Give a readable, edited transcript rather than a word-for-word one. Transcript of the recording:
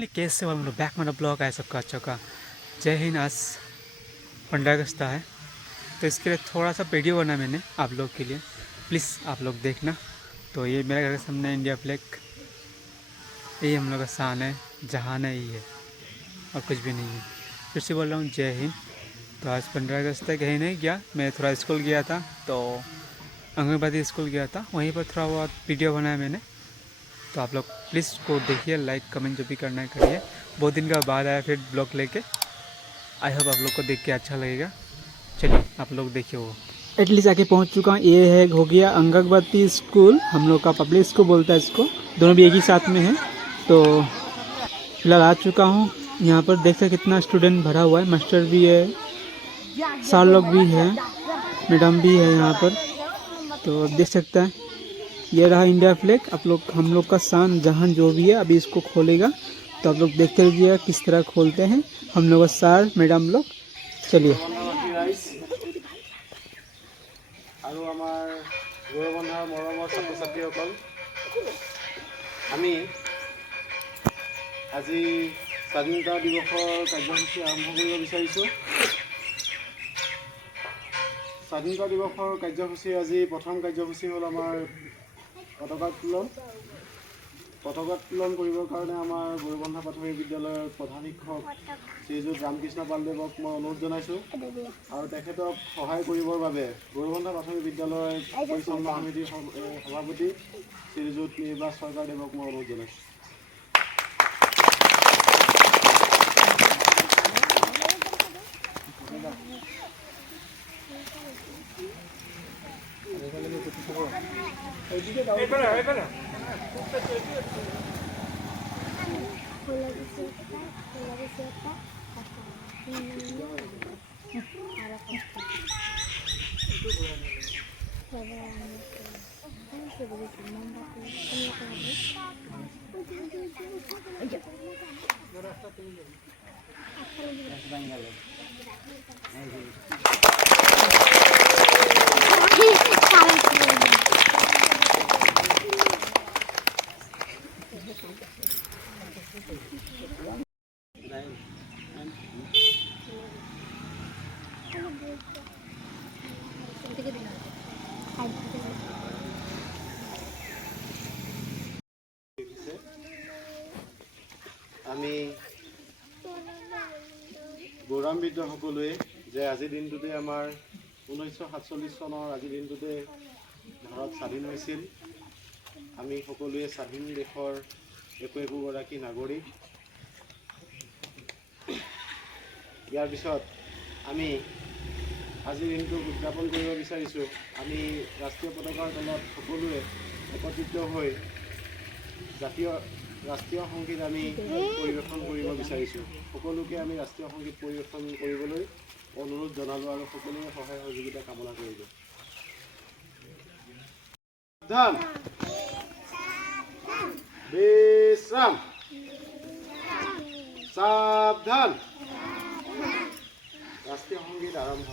कैसे हो हम लोग बैक मेरा ब्लॉग है सबका अच्छा का। जय हिंद। आज 15 अगस्त है तो इसके लिए थोड़ा सा वीडियो बना मैंने आप लोग के लिए, प्लीज़ आप लोग देखना। तो ये मेरे घर के सामने इंडिया फ्लैग, यही हम लोग का शान है, जहान है, यही है और कुछ भी नहीं है। फिर से बोल रहा हूँ जय हिंद। तो आज 15 अगस्त तक कहीं नहीं गया, मैं थोड़ा स्कूल गया था, तो आंगनबाड़ी स्कूल गया था, वहीं पर थोड़ा बहुत वीडियो बनाया मैंने। तो आप लोग प्लीज़ को देखिए, लाइक कमेंट जो भी करना है करिए। बहुत दिन का बाद आया फिर ब्लॉग लेके। आई होप आप लोग को देख के अच्छा लगेगा। चलिए आप लोग देखिए। वो एटलीस्ट आके पहुंच चुका हूँ। ये है हो गया अंगनबाड़ी स्कूल, हम लोग का पब्लिक स्कूल बोलता है इसको, दोनों भी एक ही साथ में है। तो फिलहाल आ चुका हूँ। यहाँ पर देख सकते कितना स्टूडेंट भरा हुआ है, मास्टर भी है, सर लोग भी है, मैडम भी है यहाँ पर। तो देख सकते हैं ये रहा इंडिया फ्लैग। आप लोग हम लोग का शान जहां जो भी है अभी इसको खोलेगा, तो आप लोग देखते रहिएगा किस तरह खोलते हैं हम लोग का सर मैडम लोग। चलिए। আৰু আমাৰ গৌৰৱবন্ধা মৰমৰ ছাত্ৰ ছাত্ৰীসকল, আমি আজি স্বাধীনতা দিৱসৰ কাৰ্যসূচী আৰম্ভ কৰিব বিচাৰিছোঁ। স্বাধীনতা দিৱসৰ কাৰ্যসূচী আজি প্ৰথম কাৰ্যসূচী হ'ল আমাৰ পতাকা উত্তোলন। পতাকা উত্তোলন কৰিবৰ কাৰণে আমাৰ গৌৰৱবন্ধা প্ৰাথমিক বিদ্যালয়ৰ প্ৰধান শিক্ষক শ্ৰীযুত ৰামকৃষ্ণ পালদেৱক মই অনুৰোধ জনাইছোঁ, আৰু তেখেতক সহায় কৰিবৰ বাবে গৌৰৱবন্ধা প্ৰাথমিক বিদ্যালয় পৰিচালনা সমিতিৰ সভাপতি শ্ৰীযুত নিৰ্বাচ চৰকাৰদেৱক মই অনুৰোধ জনাইছোঁ। আমি গৌৰৱান্বিত সকলোৱে যে আজিৰ দিনটোতে আমাৰ 1947 চনৰ আজিৰ দিনটোতে ভাৰত স্বাধীন হৈছিল। আমি সকলোৱে স্বাধীন দেশৰ একোগৰাকী নাগৰিক। ইয়াৰ পিছত আমি আজিৰ দিনটো উদযাপন কৰিব বিচাৰিছোঁ। আমি ৰাষ্ট্ৰীয় পতাকাৰ তলত সকলোৱে একত্ৰিত হৈ ৰাষ্ট্ৰীয় সংগীত আমি পৰিৱেশন কৰিব বিচাৰিছোঁ। সকলোকে আমি ৰাষ্ট্ৰীয় সংগীত পৰিৱেশন কৰিবলৈ অনুৰোধ জনালোঁ আৰু সকলোৰে সহায় সহযোগিতা কামনা কৰিলোঁ। সাৱধান, বিশ্ৰাম, সাৱধান। ৰাষ্ট্ৰীয় সংগীত আৰম্ভ।